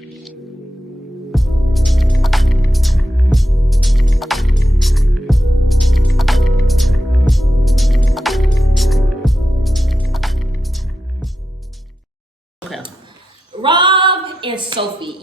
Rob and Sophie.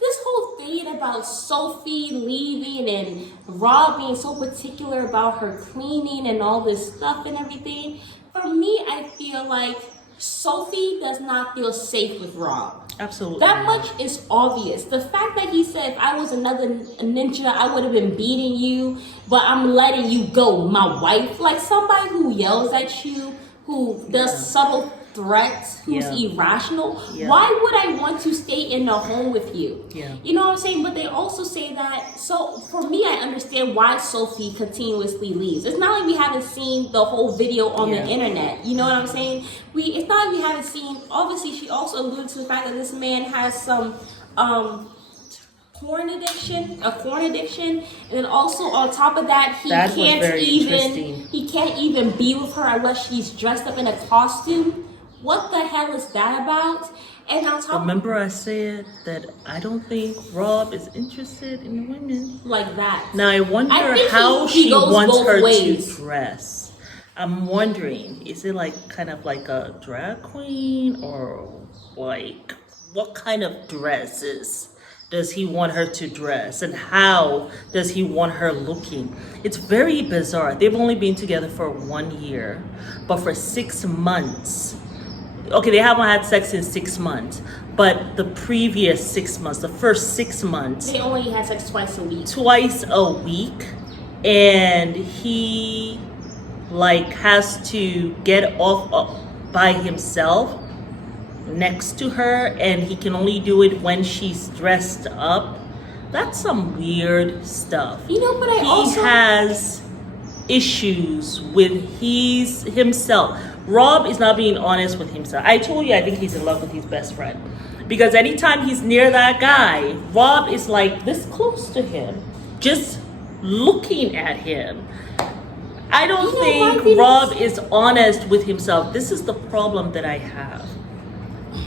This whole thing about Sophie leaving and Rob being so particular about her cleaning and all this stuff and everything. For me, I feel like Sophie does not feel safe with Rob. Absolutely. That much is obvious. The fact that he said, if I was another ninja, I would have been beating you, but I'm letting you go, my wife. Like somebody who yells at you, who does subtle threats, who's irrational. Why would I want to stay in the home with you? You know what I'm saying? But they also say that, so for me, I understand why Sophie continuously leaves. It's not like we haven't seen the whole video on the internet. You know what I'm saying? It's not like we haven't seen, obviously she also alluded to the fact that this man has some porn addiction, and then also on top of that, he can't even be with her unless she's dressed up in a costume. What the hell is that about? And on top, remember I said that I don't think Rob is interested in women like that. Now I wonder how she wants her to dress. I'm wondering, is it like kind of like a drag queen, or like what kind of dresses does he want her to dress, and how does he want her looking? It's very bizarre. They've only been together for 1 year, but for 6 months. Okay, they haven't had sex in 6 months, but the previous 6 months, the first 6 months, they only had sex twice a week. And he like has to get off by himself next to her, and he can only do it when she's dressed up. That's some weird stuff. But he has issues with himself. Rob is not being honest with himself. I told you I think he's in love with his best friend, because anytime he's near that guy, Rob is like this close to him, just looking at him. I don't think Rob is honest with himself. This is the problem that I have.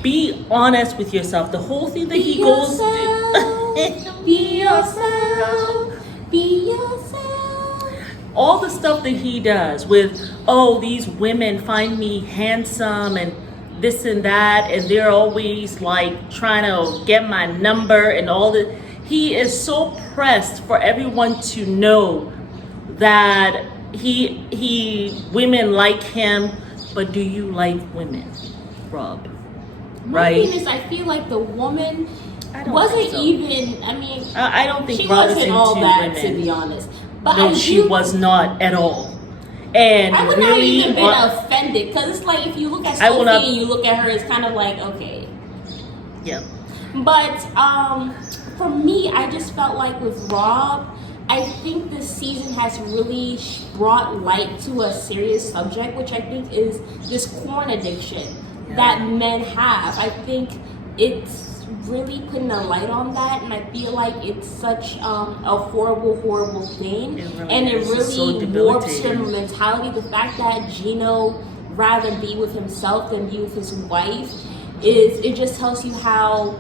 Be honest with yourself. The whole thing that he goes through. Be yourself. Be yourself. All the stuff that he does with, these women find me handsome and this and that, and they're always like trying to get my number and all that. He is so pressed for everyone to know that women like him. But do you like women, Rob? My thing is, I feel like the woman wasn't even. I don't think she Rob wasn't is all into that, women. to be honest. But no, she was not at all. And I would not even been offended, because it's like if you look at Sophie and you look at her, it's kind of like okay. Yeah. But for me, I just felt like with Rob, I think this season has really brought light to a serious subject, which I think is this porn addiction that men have. I think it's really putting a light on that, and I feel like it's such a horrible thing, and it really warps your mentality. The fact that Gino rather be with himself than be with his wife it just tells you how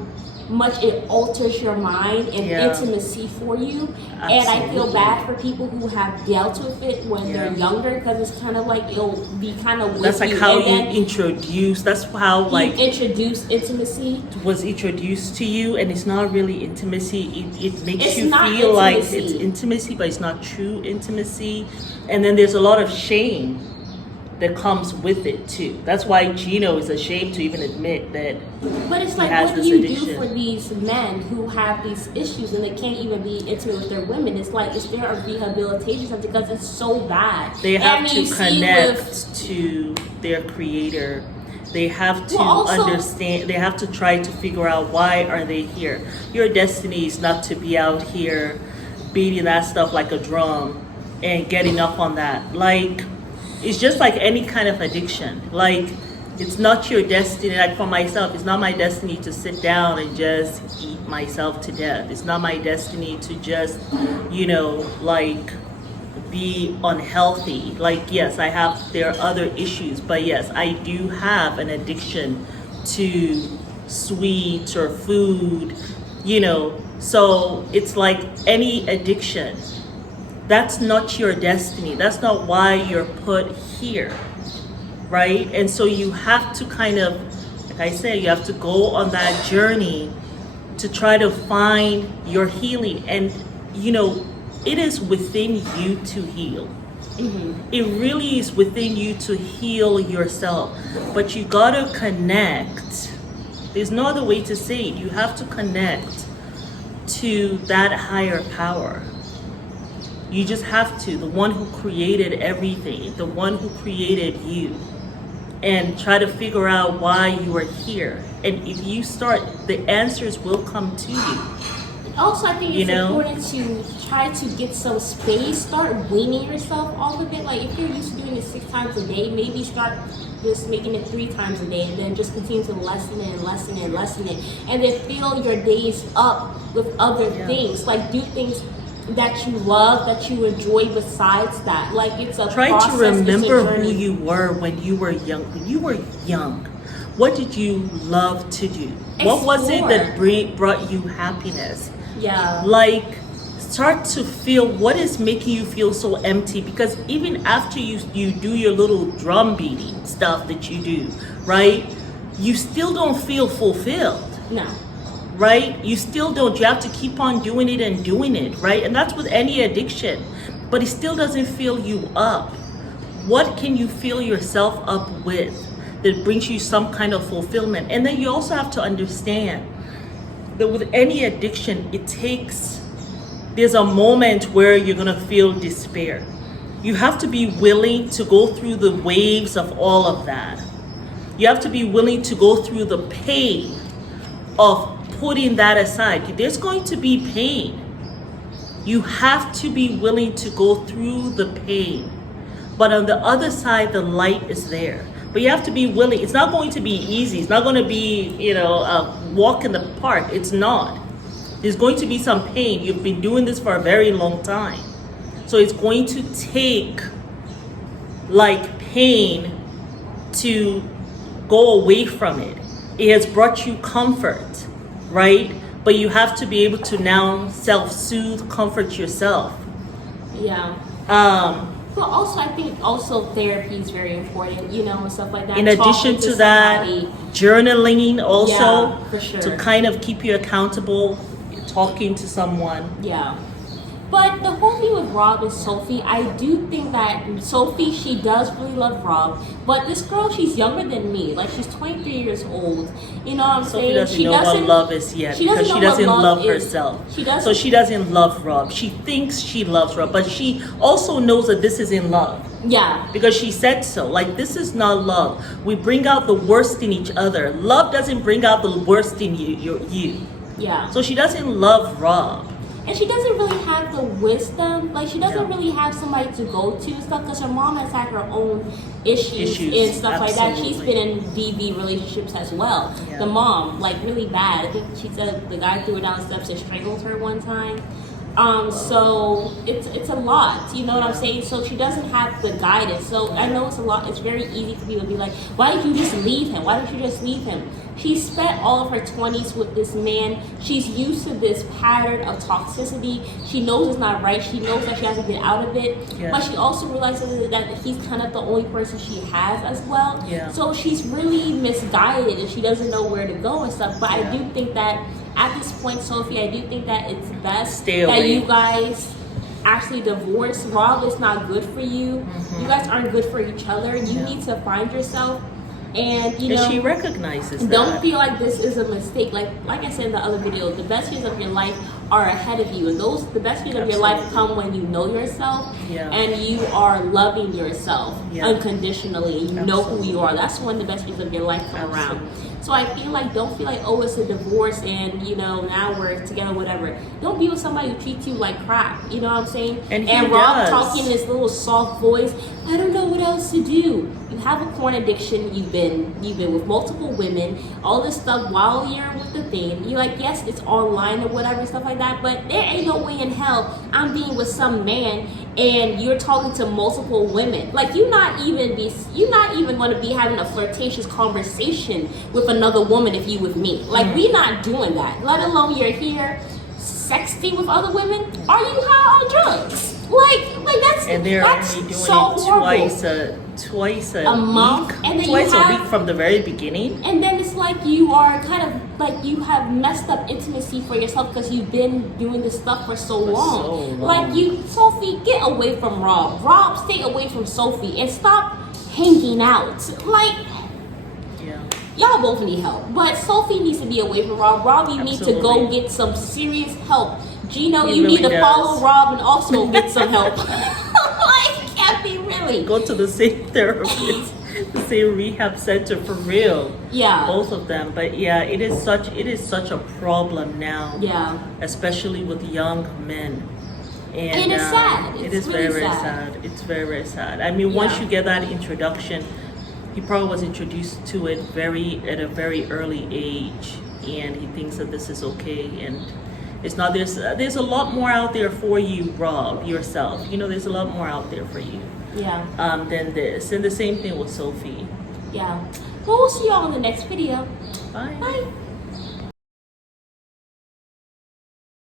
much it alters your mind and intimacy for you. Absolutely. And I feel bad for people who have dealt with it when they're younger, because it's kind of like it'll be kind of that's like how you introduce. That's how like introduce intimacy was introduced to you, and it's not really intimacy. It makes you feel like it's intimacy, but it's not true intimacy. And then there's a lot of shame that comes with it too. That's why Gino is ashamed to even admit that. But it's like, what do you do for these men who have these issues and they can't even be intimate with their women? It's like, is there a rehabilitation something, because it's so bad? They have to connect to their creator. They have to understand. They have to try to figure out, why are they here? Your destiny is not to be out here beating that stuff like a drum and getting up on that. Like, it's just like any kind of addiction. Like, it's not your destiny. Like for myself, it's not my destiny to sit down and just eat myself to death. It's not my destiny to just, like be unhealthy. Like, yes, there are other issues, but yes, I do have an addiction to sweets or food, you know. So it's like any addiction. That's not your destiny. That's not why you're put here, right? And so you have to kind of, like I said, you have to go on that journey to try to find your healing. And, you know, it is within you to heal. It really is within you to heal yourself. But you gotta connect. There's no other way to say it. You have to connect to that higher power. You just have to. The one who created everything, the one who created you. And try to figure out why you are here. And if you start, the answers will come to you. Also, I think it's important to try to get some space. Start weaning yourself off of it. Like, if you're used to doing it 6 times a day, maybe start just making it 3 times a day, and then just continue to lessen it and lessen it and lessen it. And then fill your days up with other things. Like, do things that you love, that you enjoy besides that. Like, it's a Try process, to remember it's a who journey. you were when you were young. When you were young, what did you love to do? What was it that brought you happiness? Yeah. Like, start to feel what is making you feel so empty, because even after you do your little drum beating stuff that you do, right? You still don't feel fulfilled. No. Right? You still don't. You have to keep on doing it, right? And that's with any addiction. But it still doesn't fill you up. What can you fill yourself up with that brings you some kind of fulfillment? And then you also have to understand that with any addiction, there's a moment where you're going to feel despair. You have to be willing to go through the waves of all of that. You have to be willing to go through the pain of putting that aside. There's going to be pain. You have to be willing to go through the pain. But on the other side, the light is there. But you have to be willing. It's not going to be easy. It's not going to be, a walk in the park. It's not. There's going to be some pain. You've been doing this for a very long time. So it's going to take like pain to go away from it. It has brought you comfort, right? But you have to be able to now self-soothe, comfort yourself. Yeah. But also, I think therapy is very important, and stuff like that. In addition to that, journaling also, for sure, to kind of keep you accountable, talking to someone. Yeah. But the whole thing with Rob and Sophie, I do think that Sophie, she does really love Rob. But this girl, she's younger than me. Like, she's 23 years old. You know what I'm Sophie saying? Doesn't know what love is yet, because she doesn't love herself. So she doesn't love Rob. She thinks she loves Rob, but she also knows that this isn't love. Yeah. Because she said so. Like, this is not love. We bring out the worst in each other. Love doesn't bring out the worst in you. Yeah. So she doesn't love Rob. And she doesn't really have the wisdom. Like, she doesn't really have somebody to go to and stuff, because her mom has had her own issues and stuff like that. She's been in BV relationships as well. Yeah. The mom, like, really bad. I think she said the guy threw her down the steps and strangled her one time. So it's a lot, you know what I'm saying? So she doesn't have the guidance. So I know it's a lot. It's very easy for people to be like, why did you just leave him? Why don't you just leave him? She spent all of her 20s with this man. She's used to this pattern of toxicity. She knows it's not right. She knows that she has to get out of it. Yeah. But she also realizes that he's kind of the only person she has as well. Yeah. So she's really misguided and she doesn't know where to go and stuff. But I do think that at this point, Sophie, I do think that it's best that you guys actually divorce. Rob is not good for you. Mm-hmm. You guys aren't good for each other. You need to find yourself. And she recognizes don't that. feel like this is a mistake. Like I said in the other video, the best years of your life are ahead of you, and the best years of your life come when you know yourself and you are loving yourself unconditionally, and you know who you are. That's when the best years of your life come around. So I feel like, don't feel like, oh, it's a divorce and now we're together, whatever. Don't be with somebody who treats you like crap. You know what I'm saying? And Rob talking in his little soft voice, I don't know what else to do. You have a porn addiction. You've been with multiple women. All this stuff while you're with the thing. You're like, yes, it's online or whatever, stuff like that. But there ain't no way in hell I'm being with some man and you're talking to multiple women, like you're not even going to be having a flirtatious conversation with another woman if you with me. Like we're not doing that. Let alone you're here sexting with other women. Are you high on drugs? Like that's and they're that's only doing so it horrible. twice a month, week, and then twice you a have, week from the very beginning. And then it's like you are kind of like you have messed up intimacy for yourself because you've been doing this stuff for so long. Like Sophie, get away from Rob. Rob, stay away from Sophie and stop hanging out. Like, yeah, y'all both need help, but Sophie needs to be away from Rob. Rob, you need to go get some serious help. Gino, you really need to does. follow Rob and also get some help. Like, can't be really. Go to the same therapist, the same rehab center for real. Yeah. Both of them. But yeah, it is such a problem now. Yeah. Especially with young men. And it's sad. It is really very sad. It's very, very sad. I mean, once you get that introduction, he probably was introduced to it at a very early age, and he thinks that this is okay. And it's not. There's a lot more out there for you, Rob, yourself. You know, there's a lot more out there for you. Yeah. Than this. And the same thing with Sophie. Yeah. Well, we'll see y'all in the next video. Bye. Bye.